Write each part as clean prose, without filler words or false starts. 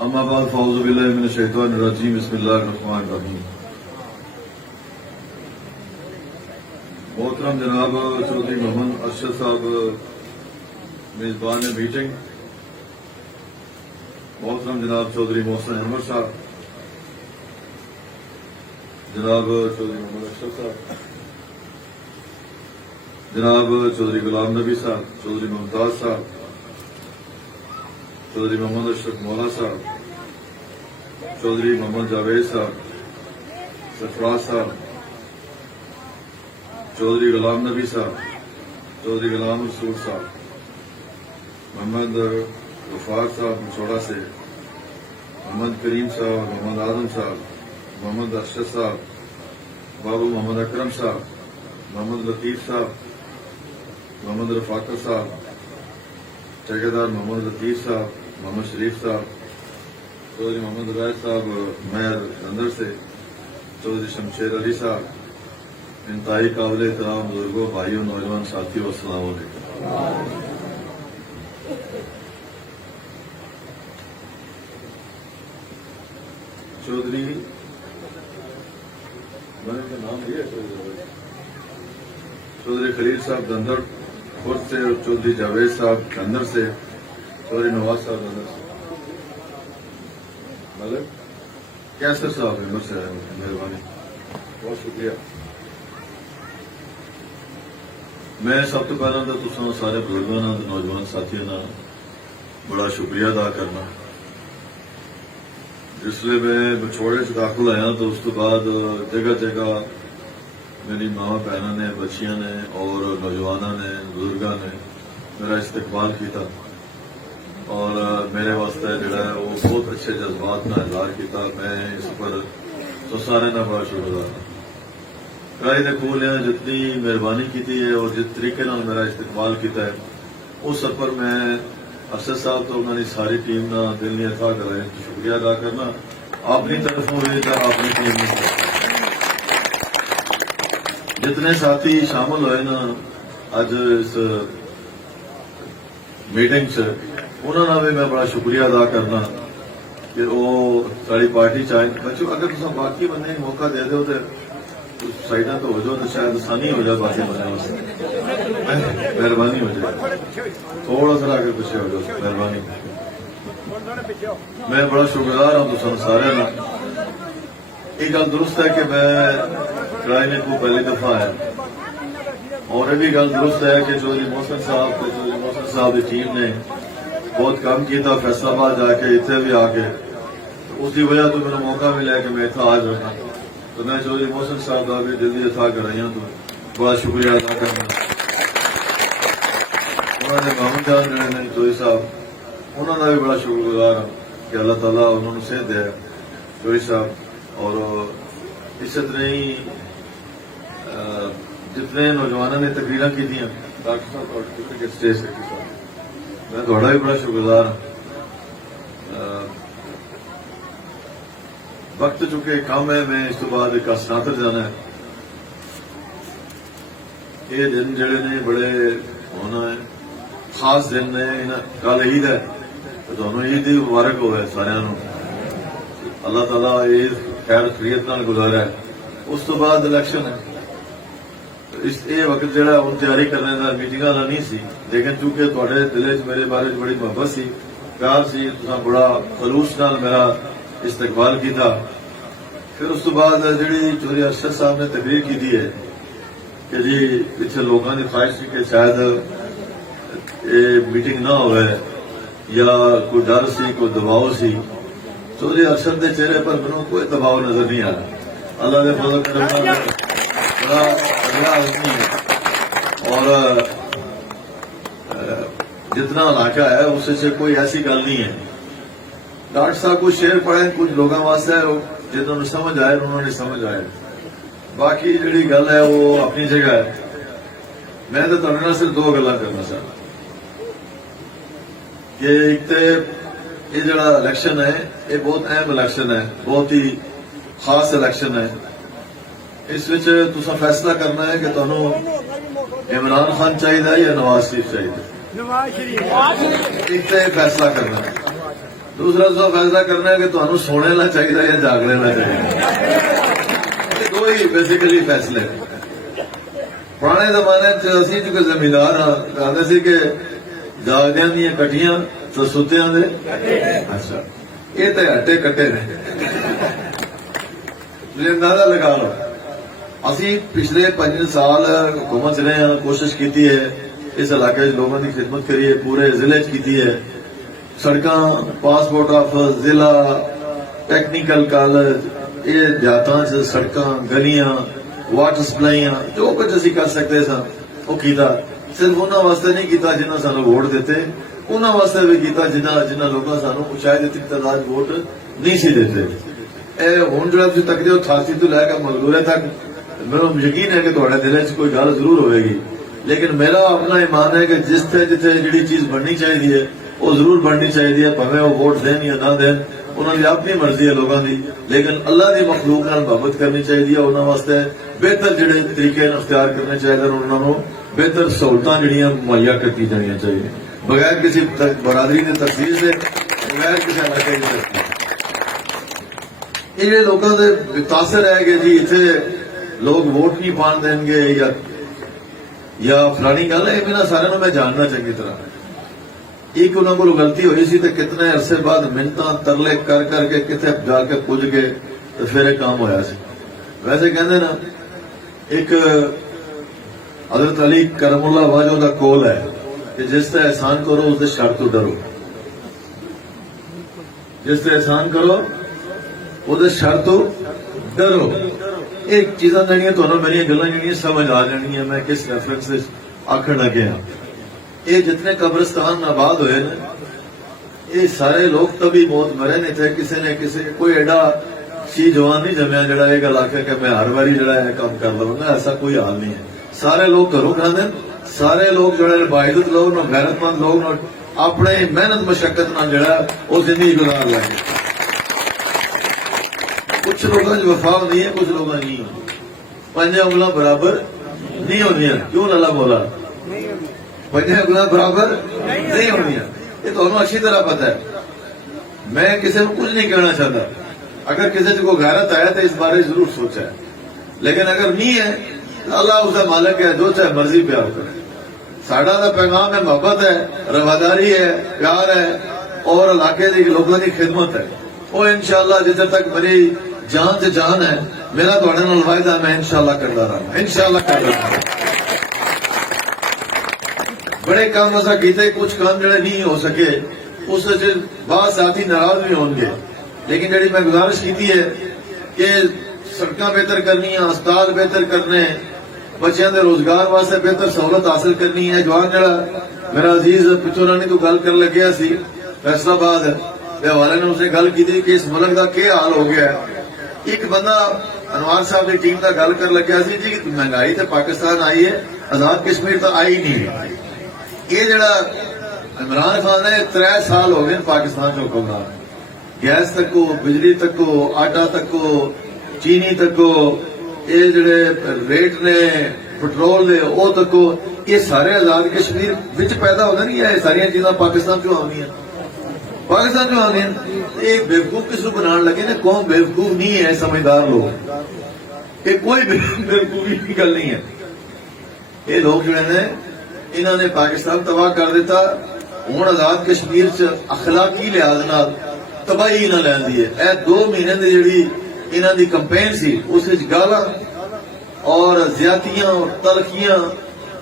अम्मा बाद फ़ौज़ु बिल्लाहि मिनश शैतानिर रजीम बिस्मिल्लाहिर रहमानिर रहीम। मोहतरम जनाब चौधरी मोहम्मद अरशद साहब मेजबान मीटिंग, मोहतरम जनाब चौधरी मोहसिन अहमद साहब, जनाब चौधरी मोहम्मद अशरफ साहब, जनाब चौधरी गुलाम नबी साहब, चौधरी मुमताज साहब, चौधरी मोहम्मद अशरफ मौला साहब, चौधरी मोहम्मद जावेद साहब, सरफराज साहब, चौधरी गुलाम नबी साहब, चौधरी गुलाम रसूल साहब, मोहम्मद गफार साहब मछोड़ा से, मोहम्मद करीम साहब, मोहम्मद आजम साहब, मोहम्मद अरशद साहब, बाबू मोहम्मद अकरम साहब, मोहम्मद लतीफ साहब, मोहम्मद रफाकर साहब, ठेकेदार मोहम्मद लतीफ साहब, मोहम्मद शरीफ साहब, चौधरी मोहम्मद रैद साहब मेयर अंदर से, चौधरी शमशेर अली साहब, इंतहाई काबिल एहतराम बुजुर्गों, भाइयों, नौजवान साथियों, अस्सलाम वालेकुम। चौधरी मैंने का नाम लिया, चौधरी खलील साहब दंदर खुर्द से, और चौधरी जावेद साहब अंदर से, चौधरी नवाज साहब अंदर से, मतलब कैसर साहब अंदर से, मेहरबानी, बहुत शुक्रिया। मैं सब तो पहला तो तुम सारे बुजुर्गों का, नौजवान साथियों का बड़ा शुक्रिया अदा करना। जिसले मैं बछोड़े से दाखिल आया तो उस तो बाद जगह जगह मेरी मां भैनों ने, बच्चियां ने और नौजवानों ने, बुजुर्गों ने मेरा इस्तकबाल किया और मेरे वास्ते जोड़ा है वो बहुत अच्छे जज्बात का इजहार किया। मैं इस पर तो सारे ना बड़ा शुक्रगुजार हाँ। राय ने कोल जितनी मेहरबानी की है और जिस तरीके मेरा इस्तकबाल किया है उस सब पर मैं अरशद साहब तो उन्होंने सारी टीम ना दिल नहीं था कर शुक्रिया अदा करना। अपनी तरफों अपनी टीम ने जितने साथी शामिल हुए ना अज इस मीटिंग से उन्होंने भी मैं बड़ा शुक्रिया अदा करना कि वो साड़ी पार्टी चाहे बच्चों अगर तुम बाकी बंदे मौका दे दो तो साइडा तो हो जाओ तो शायद आसानी हो जाए बाकी बंदे मेहरबानी हो जाए, थोड़ा सा आगे पीछे हो जाओ मेहरबानी। मैं बड़ा शुक्रगुजार हूं तुम सारे ना। एक गल दुरुस्त है कि मैं कराने को पहली दफा आया और ये भी गल दुरुस्त है कि चौधरी मोहसिन साहब की टीम ने बहुत काम किया फैसलाबाद जाके इतने भी आके, तो उसकी वजह तो मेरा मौका मिला कि मैं इतना आज रहा। तो मैं चौधरी मोहसिन साहब का भी दिल अता कर रही हूं, तो बड़ा शुक्रिया अदा करना। उन्होंने मोहम्मद जान ने चौधरी साहब उन्होंने भी बड़ा शुक्रगुजार हूं कि अल्लाह ताला उन्होंने सेहत दिया चौधरी साहब। और इस तरह ही जितने नौजवानों ने तकरीर की थी डॉक्टर साहब और स्टेज सेक्रेटरी साहब, मैं थोड़ा भी बड़ा शुक्रगुजार हूं। वक्त चुके कम है, मैं इस तो बाद एक स्नातक जाना है। ये दिन जड़े ने बड़े होना है खास दिन ने, कल ईद है तो दोनों ईद ही मुबारक हो है सारे। अल्लाह ताला ईद खैर खरीयत नाल गुजारा है। उस तो बाद इलेक्शन है, इस वक्त जरा उन तैयारी करने का मीटिंग का नहीं सी, लेकिन चूंकि थोड़े दिल च मेरे बारे बड़ी मोहब्बत सी, प्यार सी, तुसा बड़ा खलूस नाल मेरा इस्तकबाल किया। फिर उस तो बाद जी चौधरी अरशद साहब ने तकरीर की है कि जी इतने लोगों की ख्वाहिश थी कि शायद ये मीटिंग ना हो या कोई डर सी, कोई दबाव सी। चौधरी अरशद के चेहरे पर मैंने कोई दबाव नजर नहीं आया। अल्लाह ने फजल करम बड़ा अगला आदमी है और जितना इलाका है उससे कोई ऐसी गल नहीं है। डॉक्टर साहब कुछ शेर पढ़े कुछ लोगों वास्ते जिन्होंने समझ आए उन्होंने समझ आए, बाकी जी गल है वो अपनी जगह है। मैं तो तुहाडे सिर्फ दो गल्लां करना चाहता कि एक तो ये जड़ा इलेक्शन है ये बहुत अहम इलेक्शन है, बहुत ही खास इलेक्शन है। इस विच तुसां फैसला करना है कि तुहानूं इमरान खान चाहिए या नवाज शरीफ चाहिए। एक तो फैसला करना है। दूसरा तुसा फैसला करना है कि तुहानू सोने ला चाहिए या जागने ला चाहिए। दो ही बेसिकली फैसले। पुराने जमाने च असीं जो जमींदार हाँ कहते सी कि जागदियां दियां कट्टियां तो सुत्तियां दे अच्छा ये तो हट्टे कट्टे ने अंदाजा लगा लो। असीं पिछले 5 साल हुकूमत च रहे हैं, कोशिश की है इस इलाके लोगों की खिदमत करिए, पूरे जिले की है। सड़कां, पासपोर्ट ऑफिस, जिला, टेक्निकल कॉलेज, ये देहातां च सड़कां, गलियां, वाटर सप्लाइयां, जो कुछ असीं कर सकते सा वो कीता। सिर्फ उन्होंने वास्ते नहीं किया जिन्होंने सानू वोट दिते, उन्होंने वास्ते भी किया जिन्होंने लोगों सानू शायद इतनी तादाद वोट नहीं सी देते। हुण जो तुसीं तकदे हो 88 तो लैके मगलूरे तक, मैं यकीन है कि तुहाडे दिल च कोई गल जरूर होगी, लेकिन मेरा अपना ईमान है कि जिथे जिथे जिहड़ी चीज बननी चाहिए वो जरूर बननी चाहिए, भावें वो वोट देन या ना देन, उन्होंने अपनी मर्जी है लोगों की, लेकिन अल्लाह की मखलूक नाल मोहब्बत करनी चाहिए। उन्होंने वास्ते बेहतर जिहड़े तरीके अख्तियार करने चाहिए, उन्होंने बेहतर सहूलतां जिहड़ियां मुहैया की जानियां चाहिए, बगैर किसी बरादरी की तस्वीर से, बगैर किसी इलाके की तस्वीर। ये लोगों के तासर है कि जी इतने लोग वोट नहीं पान देंगे या फलानी गल है, बिना सारे मैं जानना चंगी तरह। एक उन्होंने को गलती हुई सी तो कितने अरसे बाद मिन्नतां तरले कर करके कितने जाके पुज गए तो फिर एक काम होया सी। वैसे कहते ना एक हजरत अली करमुल्ला वाजो का कोल है कि जिस तरह एहसान करो उसके शर तो डरो, जिस तरह एहसान करो उसके शर तो डरो। एक चीजा जड़ियां तुहानू मेरिया गल्लां जड़ियां समझ आ जानियां मैं किस रेफरेंस से आखण लगे हाँ। ये जितने कब्रिस्तान आबाद हुए ना, ये सारे लोग तभी मौत मरे नहीं थे। किसी ने किसी कोई एडा सी जवान नहीं जमया जड़ा ये गल आखे कि मैं हर बारी जड़ा है काम कर लवांगा, ऐसा कोई हाल नहीं है। सारे लोग घरों खाते, सारे लोग जड़े बाइज्जत लोग न, गैरतमंद लोग न, अपने मेहनत मशक्कत नाल जड़ा वो जिंदगी गुजार लगे। कुछ लोगों की वफा नहीं है, कुछ लोगों नहीं है। 5 उंगलां बराबर नहीं होंदियां, क्यों लल्ला मौला? 5 उंगलां बराबर नहीं होंदियां, ये तो अच्छी तरह पता है। मैं किसी को कुछ नहीं कहना चाहता, अगर किसी को गैरत आया तो इस बारे जरूर सोचा है, लेकिन अगर नहीं है अल्लाह उसका मालिक है, जो चाहे मर्जी प्यार करे। साडा दा पैगाम है मोहब्बत है, रवादारी है, प्यार है और इलाके के लोगों की खिदमत है। वो इंशाअल्लाह जिथे तक मेरी जान से जान है, मेरा तुहाडे नाल वायदा मैं इंशाअल्लाह करदा रहांगा, इंशाअल्लाह करदा रहांगा। बड़े काम असा कीते, कुछ काम जिहड़े नहीं हो सके उस बाद साथी नाराज भी होंगे, लेकिन जिहड़ी मैं गुजारिश की है कि सड़कां बेहतर करनी, अस्पताल बेहतर करने, बच्चों के रोजगार वास्ते बेहतर सहूलत हासिल करनी है। जवान जरा मेरा अजीज पिछों रानी तो गल कर लग्या सी फैसलाबाद के हवाले ने उसने गल की कि इस मुल्क का क्या हाल हो गया है। एक बंदा अनवार साहब की टीम का गल कर लग्या सी जी महंगाई तो पाकिस्तान आई है, आजाद कश्मीर तो आई नहीं। ये जरा इमरान खान ने 3 साल हो गए पाकिस्तान से हुक्मरान, गैस तक को, बिजली तक को, आटा तक को, चीनी तक को, ये जड़े रेट ने पेट्रोल दे वो तक को, ये सारे आजाद कश्मीर विच पैदा होते नहीं है। सारिया चीजा पाकिस्तान चो आनी, पाकिस्तान चो आनी। ये बेवकूफ किसू बनाने लगे ने, कौन बेवकूफ नहीं है, समझदार लोग, ये कोई बेवकूफी की गल नहीं है। ये लोग जोड़े ने इन्होंने पाकिस्तान तबाह कर दिता। हुण आजाद कश्मीर च अखलाकी लिहाज नाल तबाही इन्हें लैंदी है। 2 महीने की जिहड़ी इन्हां दी कैंपेन सी उस गालां और ज्यादतियां और तलखियां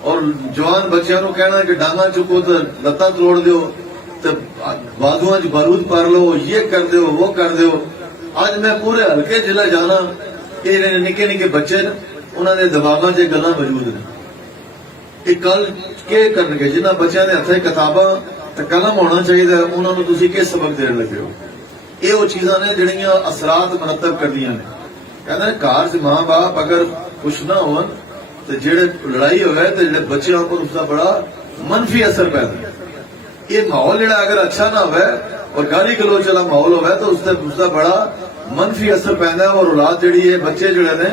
और जवान बच्चों को कहना कि डांगा चुको तो लत्तां तोड़ दो, तो बाजुआं च बारूद भर लो, ये कर दो, वो कर दो। अज मैं पूरे हल्के जिले जाना, ये निके निके बच्चे उन्होंने दिमागां च गल्लां मौजूद ने। कल के करनगे जिन्हां बच्चों के हत्थे किताबां ते कलम होना चाहिए, उन्होंने तुसीं किस सबक देण लगे हो? ये वो चीजा ने जिहड़ियां असरात मरतब करदियां ने। कहते हैं घर च मां बाप अगर खुश ना हो तो जेड़े लड़ाई होवे तो जेड़े बच्चों पर उसका बड़ा मनफी असर पैदा। ये माहौल जिहड़ा अगर अच्छा ना होवे और गाली गलोच वाला माहौल होवे तो उसका बड़ा मनफी असर पैदा है। और औलाद जिहड़ी है, बच्चे जिहड़े ने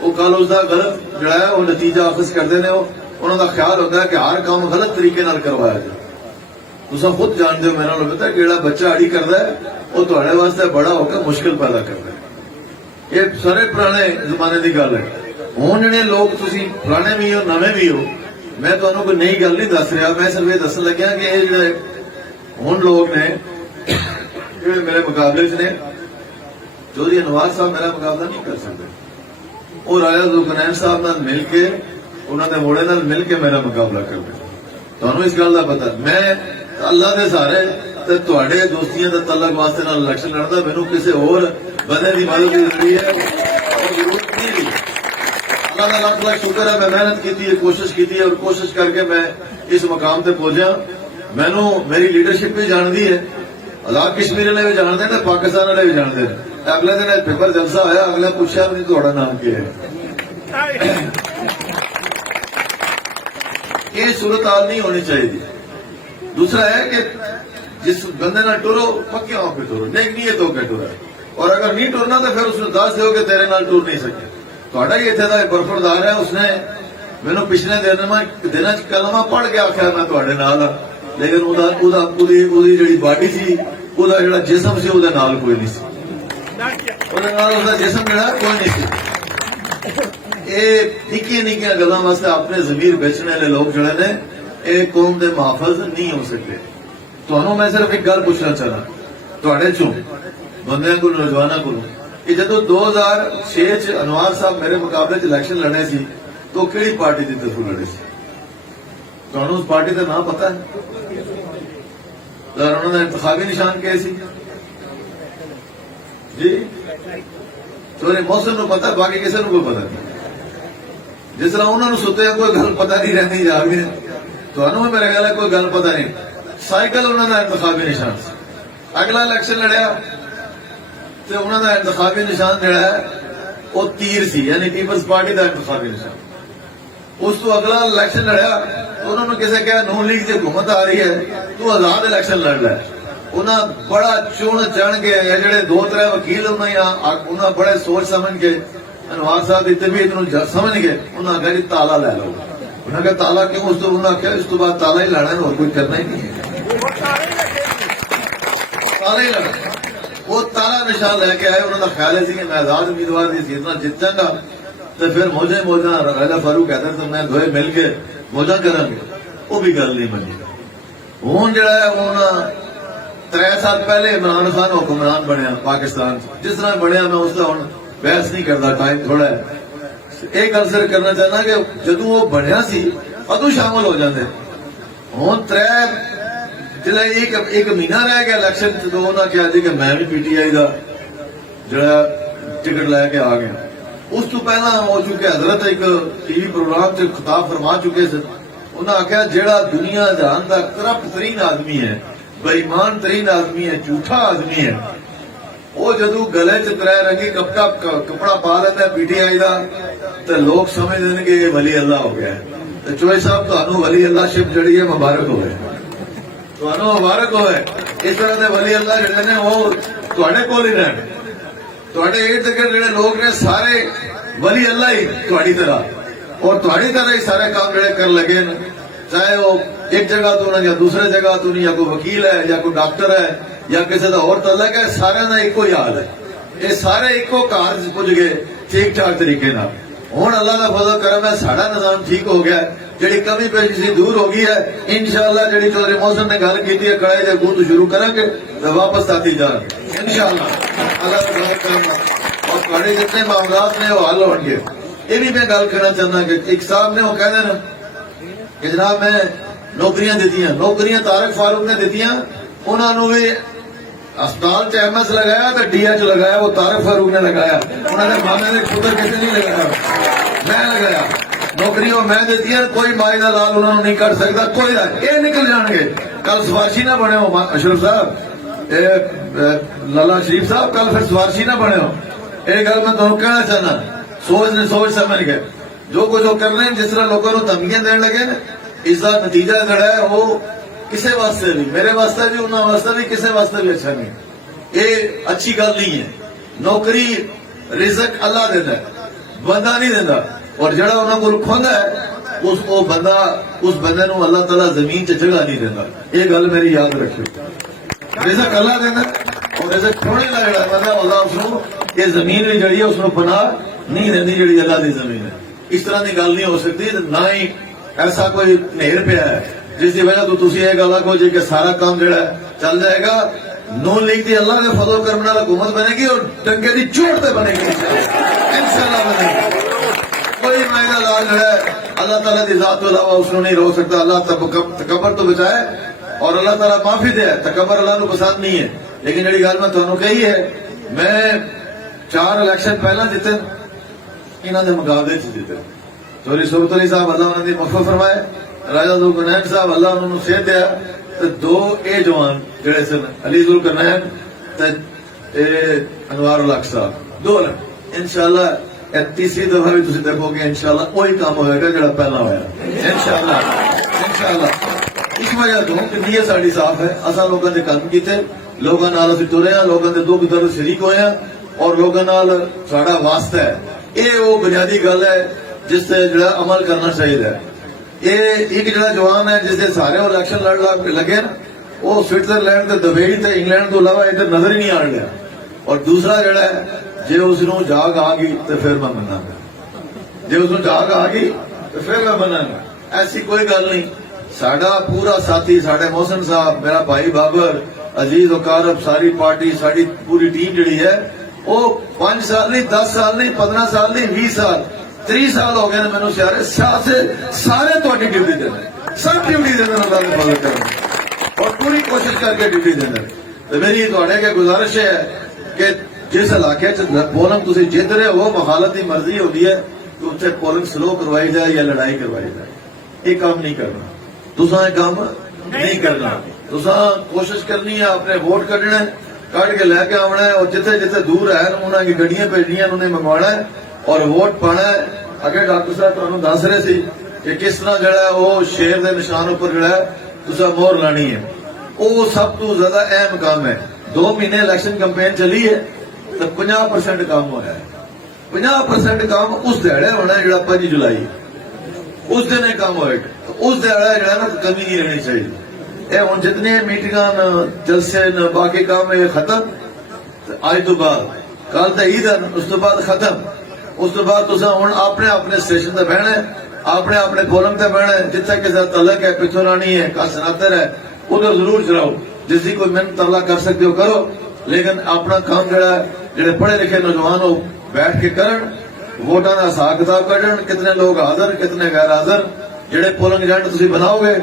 वो कल उसका गलत जिहड़ा है वो नतीजा हासिल करते हैं। उन्होंने ख्याल होता है कि हर काम गलत तरीके नाल करवाया जाए। तुसा खुद जानते हो, मेरे नाल पता कि जेड़ा बच्चा अड़ी करता है वो तुहाडे वास्ते बड़ा होकर मुश्किल पैदा करता है। ये सारे पुराने जमाने की गल है। हुण जिहड़े लोग तुसी पुराने भी हो नवे भी हो, मैं तुहानू कोई नई गल नहीं दस रहा, मैं सिर्फ ये दसन लग्या कि ये जिहड़े हुण लोग ने जिहड़े मेरे मुकाबले च ने, चौधरी अनवार साहब मेरा मुकाबला नहीं कर सकते। वो राजा जुल्करनैन साहब नाल मिल के उन्होंने मोड़े नाल मिल के मेरा मुकाबला करते। तुहानू इस गल का पता, मैं अल्लाह के सहारे ते तुहाडे दोस्तियां दे तलक वास्ते नाल इलेक्शन लड़दा, मैनू किसी होर बंदे की मदद की जरूरी है और जरूरत नहीं थी। अल्लाह का लाख लाख शुक्र है, मैं मेहनत की है, कोशिश की है और कोशिश करके मैं इस मुकाम से पहुंचा। मैनू मेरी लीडरशिप भी जानती है, आजाद कश्मीर वाले भी जानते हैं, पाकिस्तान वाले भी जानते हैं। अगले दिन पेपर जलसा होया, अगले पूछा भी थोड़ा नाम क्या है। ये सूरत हाल नहीं होनी चाहिए। दूसरा है कि जिस बंदे ना टुरो पक्के होकर टुरो, नहीं नीयत होकर टुरा, और अगर नहीं टुरना तो फिर उसने दस दो कि तेरे नाल टुर नहीं सके। थोड़ा ही इतने का बरफरदार है, उसने मैनू पिछले दिन कलमा पढ़ के आख्या मैं थोड़े नाल, लेकिन जी बॉडी सी, जो जिसम से नाल कोई नहीं सी, जिसम जरा कोई नहीं सी। ये निक्किया निक्किया गलों वास्ते अपने जमीर बेचने वाले लोग जड़े ने ये कौम के मुहाफिज नहीं हो सकते। तुहानू मैं सिर्फ एक गल पूछना चाहना तुहाडे चों बंदे को, नौजवानों को, कि जो 2006 च अनवार साहब मेरे मुकाबले च इलेक्शन लड़े सी तो किहड़ी पार्टी की तरफों लड़े सी? तुहानू उस पार्टी का नाम पता है? उन्होंने इंतखाबी निशान क्या सी जी? चोरे मौसम को पता, बाकी किसी को कोई पता नहीं। जिस तरह उन्होंने सुत्या कोई गल पता नहीं रहती जाके, तुहानू मेरे ख्याल कोई गल पता नहीं। साइकिल उन्होंने इंतखाबी निशान से अगला इलेक्शन लड़िया तो उन्होंने इंतखाबी निशान जड़ा है वो तीर सी, यानी पीपल्स पार्टी का इंतखाबी निशान। उस तो अगला इलेक्शन लड़िया तो उन्होंने किसी कहा नून लीग की हुकूमत आ रही है तू आजाद इलेक्शन लड़ लै। उन्हें बड़ा चुन चढ़ के जेडे 2-3 वकील उन्हें बड़े सोच समझ के अनवार साहब की तबीयत समझ के उन्हें आख्या जी ताला लै लो। उन्हें कहा ताला क्यों? उस तो उन्हें आख्या इस तो बाद ताला ही लाना है और कोई करना ही नहीं है, ताला ही लाना। वो ताला निशान लैके आए। उन्होंने ख्याल है कि मैं आजाद उम्मीदवार की सीट में जितांगा तो फिर मौजा मौजा राजा फारूक कहते तो मैं दोए मिल के मौजा करांगे, वो भी गल नहीं बनी। हूं जड़ा है हूं 3 साल पहले इमरान खान हुक्मरान बनया पाकिस्तान, जिस तरह बनया मैं उसका हूं बहस नहीं करता, टाइम थोड़ा है। एक गल सिर करना चाहना कि जदों वो बनया सी अदों शामिल हो जाते। हूं 3 जिले एक महीना रह गया इलेक्शन तो उन्होंने कहा जी कि मैं भी पीटीआई का जरा टिकट लैके आ गया। उस तो पहला हो चुके हजरत एक टीवी प्रोग्राम से खिताब फरमा चुके थे। उन्हें आख्या जेड़ा दुनिया जहान का करप्ट तरीन आदमी है, बेईमान तरीन आदमी है, झूठा आदमी है, वो जदू गले च 3 रंगी कपड़ा पा लेता है पीटीआई का तो लोग समझ देंगे ये वली अल्लाह हो गया है। तो चोई साहब तुहानू वली अल्लाह शिप जड़ी है मुबारक होवे, तुहानू मुबारक होवे। इस तरह के वली अल्लाह जिहड़े ने वो तुहाडे कोल ही रहन। तुहाडे इर्द गिर्द जिहड़े लोग ने सारे वली अल्लाह ही तुहाडी तरह और तुहाडी तरह ही सारे काम जिहड़े कर लगे न, चाहे वो एक जगह तो ना या दूसरे जगह तो नहीं, या कोई वकील है या कोई डॉक्टर है या किसी का और तलक है, सारे का एको ही हाल है। ये सारे एको घर पुज गए ठीक ठाक तरीके नाल। हुण अल्लाह का फजल करम है, साडा निजाम ठीक हो गया, जिहड़ी कमी पेशी सी दूर हो गई है। इंशाअल्लाह जिहड़ी चौधरी मोहसिन ने गल की है कड़े दे गूंद शुरू करांगे तो वापस आती जाएंगे इंशाअल्लाह। अल्लाह का बहुत करम और तुहाडे जितने मामलात ने वो हल होणगे। ये भी मैं गल करना चाहना कि एक साहब ने वो कहते ना कि जनाब मैं नौकरियां दित्तियां, नौकरियां तारक फारूक ने दित्तियां, उन्होंने भी अस्पताल च एमएस लगाया तो डीएच लगाया वो तारक फारूक ने लगाया, उन्होंने मामे ने पुत्र किसी नहीं लगाया, मैं लगाया। नौकरियों मैं दी है, कोई माई का लाल उन्होंने नहीं कर सकता, कोई ये निकल जाएंगे। कल सिफारशी ना बने हो अशरफ साहब, लाला शरीफ साहब, कल फिर सिफारशी ना बने हो। एक गल मैं तुम कहना चाहना, सोच समझ के जो कुछ वो कर रहे हैं, जिस तरह लोगों को धमकियां देने लगे ना, इसका नतीजा जड़ा है वो किसी वास्ते भी, मेरे वास्ते भी, उन्होंने वास्ते भी, किसी वास्ते भी अच्छा नहीं। ये अच्छी गल नहीं है। नौकरी रिज़्क अल्लाह देता है, बंदा नहीं देता। और जड़ा उन्होंने को खोंदा है उस बंदे नूं अल्लाह ताला जमीन च जगह नहीं देता। ये गल मेरी याद रखियो। बेशक अल्लाह देता और जैसे खोने का जड़ा बंदा अल्लाह उसनूं ये जमीन भी जड़ी है उसनूं पनाह नहीं देती जी अल्लाह की जमीन है। इस तरह की गल नहीं हो सकती। ना ही ऐसा कोई नेर पिया है जिसकी वजह तो तुम यह गल आखो जी कि सारा काम जड़ा चल जाएगा। नून लीग की अल्लाह के फजल करम नाल हुकूमत बनेगी और टंके की चोट पे बनेगी इंशाअल्लाह बनेगी। कोई मायना लाल है अल्लाह ताला की जात तो अलावा उसको नहीं रोक सकता। अल्लाह तकबर तो बचाए और अल्लाह ताला माफी दे। तकबर अल्लाह को पसंद नहीं है। लेकिन जी गल मैं तुहानू कही है, मैं 4 इलेक्शन पहला जिते इन्हों के मुकाबले जीते। चौधरी सुरत अली साहब अल्लाह उन्होंने मफत फरमाए, राजा दुल करनैन साहब अल्लाह उन्होंने सेहत दिया, तो 2 ये जवान जड़े सन अली दुल करनैन अनवार उल हक साहब 2 इंशाअल्लाह तीसरी दफा भी तुम देखोगे इंशाअल्लाह वही काम होगा जो पहला होया इंशाअल्लाह। इस वजह तो कि नीयत साड़ी साफ है। असा लोगों ने काम किए, लोगों नाल असीं तुरे हां, लोगों के दुख दर्द शरीक होए हां और लोगों नाल साडा वास्ता है। ये वो बुनियादी गल है जिससे जो अमल करना चाहिए। ये एक जो जवान है जिसके सारे इलेक्शन लड़ लगे ना वो स्विट्जरलैंड दुबई ते इंग्लैंड तो अलावा इधर नजर ही नहीं आन लिया। और दूसरा जड़ा है जे उसनूं जाग आ गई तो फिर मैं मनांगा, जे उसनूं जाग आ गई तो फिर मैं मनांगा। ऐसी कोई गल नहीं। साडा पूरा साथी साडे मोहसिन साहब, मेरा भाई बाबर, अजीज वकारब, सारी पार्टी साडी पूरी टीम जिहड़ी है वो 5 साल नहीं 10 साल नहीं 15 साल नहीं 20 साल 30 साल हो गए मैनू सारे सारे तुहाडी ड्यूटी देने, सब ड्यूटी देने अल्लाह ने फजल करन और पूरी कोशिश करके ड्यूटी देने। तो मेरी तुहाडे अगे गुजारिश है कि जिस इलाके पोलिंग तुम जित रहे हो वकालत की मर्जी होती है कि उत्थे पोलिंग स्लो करवाई जाए या लड़ाई करवाई जाए। ये काम नहीं करना, तुसा ये काम नहीं करना। तुसा कोशिश करनी है अपने वोट कढ़ने कढ़ के लैके आना है और जिथे जिथे दूर है उन्होंने गड्डियां भेजनिया उन्हें मंगवाना है और वोट पाना है। अगे डॉक्टर साहब तुहानू दस रहे थे कि किस तरह जड़ा वो शेर के निशान उपर जड़ा तुसा मोहर लानी है। वो सब तो ज्यादा अहम काम है। 2 महीने इलेक्शन कैंपेन चली है तो 50% काम होया है। 50% काम उस दिहाड़े होना है जो 5 जुलाई उस दिन काम होएगा। उस दिहाड़ा जो ना कमी नहीं रहनी चाहिए। ये हम जितने मीटिंग जलसे बाकी काम ये खत्म आज तो बाद कल तो ईद है उस तो बाद खत्म। उस तो बाद तुम हम अपने अपने स्टेशन से बहना है, अपने अपने फोरम से बहना है। जिथे किसी तलक है पिछो रानी है का सनातर है उधर जरूर चलाओ। जिसकी कोई मेहनत तला कर सकते हो करो, लेकिन अपना काम जरा जो पढ़े लिखे नौजवान हो बैठ के करन, वोटा का हिसाब किताब कढ़न, कितने लोग हाजिर कितने गैर हाजिर। जेडे पोलिंग एजेंट तुम बनाओगे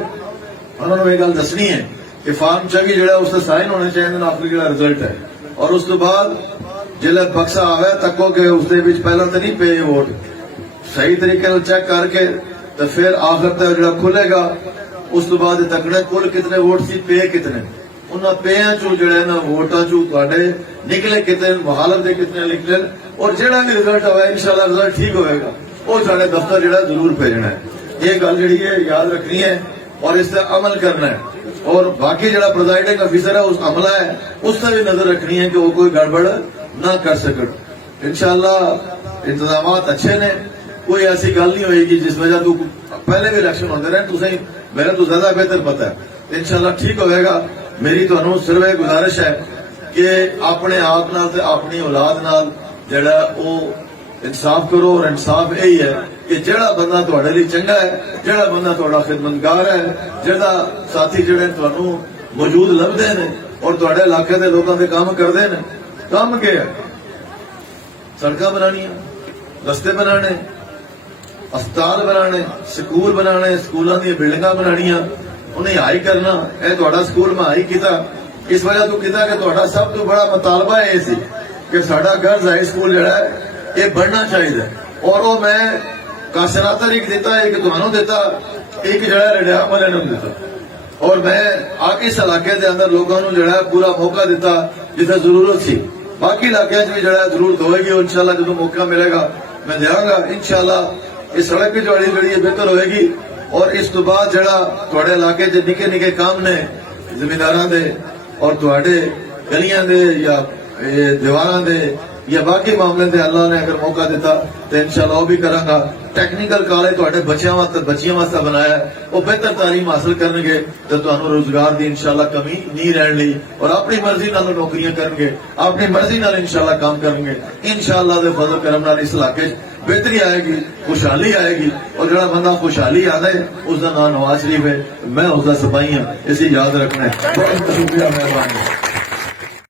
उन्होंने ये गल दसनी है कि फार्म च भी जो उससे साइन होने चाहिए आखिरी जो रिजल्ट है। और उस तो बाद जिले बक्सा आवे तको के उस पहला तो नहीं पे वोट सही तरीके चेक करके तो फिर आखिर तक जो खुलेगा। उस तो बाद तकने कुल कितने वोट सी पे कितने उन्होंने पेया चो जो वोटा चो निकले कितने मुखालफ के कितने निकले और जोड़ा भी रिजल्ट आया इंशाल्लाह रिजल्ट ठीक होगा वो साढ़े दफ्तर जो जरूर भेजना है। ये गल जी याद रखनी है और इस पर अमल करना है। और बाकी जो प्रिजाइडिंग अफिसर है उस अमला है उस पर भी नजर रखनी है कि वो कोई गड़बड़ ना कर सके। इंशाल्लाह इंतजाम अच्छे ने, कोई ऐसी गल नहीं होगी जिस वजह तू पहले भी इलेक्शन होते रहे तुम मेरा तो ज्यादा बेहतर पता है। इंशाल्लाह ठीक होगा। मेरी तो सिर्फ एक गुजारिश है कि अपने आप नाल ते अपनी औलाद नाल जड़ा वो इंसाफ करो। और इंसाफ यही है कि जेड़ा बंदा तुहाडे लिए चंगा है, जेड़ा बंदा तुहाडा खिदमतगार है, जेड़ा साथी जेड़े तुहानू मौजूद लभदे ने और तुहाडे इलाके दे लोकां दे काम करदे ने। काम के है सड़कां बनानियां, रस्ते बनाने, अस्पताल बनाने, स्कूल बनाने, स्कूलों दी बिल्डिंगां बनानियां, उन्हें हाई करना। यह तुहाडा स्कूल में हाई किया इस वजह तो किया कि तुहाडा सब तो बड़ा मुतालबा यह सी कि साडा गर्ल्स हाई स्कूल जो है ये बढ़ना चाहिए। और वो मैं कासरातर एक दिता, एक तुहानू दिता, एक जड़ा रडियाम वाले ने दिता। और मैं आके इस इलाके के अंदर लोगों को जड़ा पूरा मौका दिता जिसे जरूरत थी। बाकी इलाके भी जड़ा जरूरत होगी इंशाल्लाह जो मौका मिलेगा मैं देंगा। इंशाल्लाह इस सड़क की जोड़ी जी बेहतर होगी। और इस तो बाद जड़ा थोड़े इलाके च निके निके काम ने जमींदारां दे और थोड़े गलियां दे या दीवारां दे या बाकी मामले से अल्लाह ने अगर मौका दिता तो इंशाल्लाह वो भी करांगा। टेक्निकल कॉलेज तुहाडे बच्चों वास्ते बच्चियों वास्ते बनाया है, वो बेहतर तालीम हासिल करनगे तो तुहानू रोजगार की इंशाल्लाह कमी नहीं रहने ली और अपनी मर्जी नाल नौकरियां करनगे, अपनी मर्जी नाल इंशाल्लाह काम करेंगे। इंशाल्लाह दे फजल करम नाल इस इलाके बेहतरी आएगी, खुशहाली आएगी और जड़ा बंदा खुशहाली आता है उसका नाम नवाज शरीफ है, मैं उसका सिपाही हाँ, इसे याद रखना है। बहुत शुक्रिया, मेहरबानी।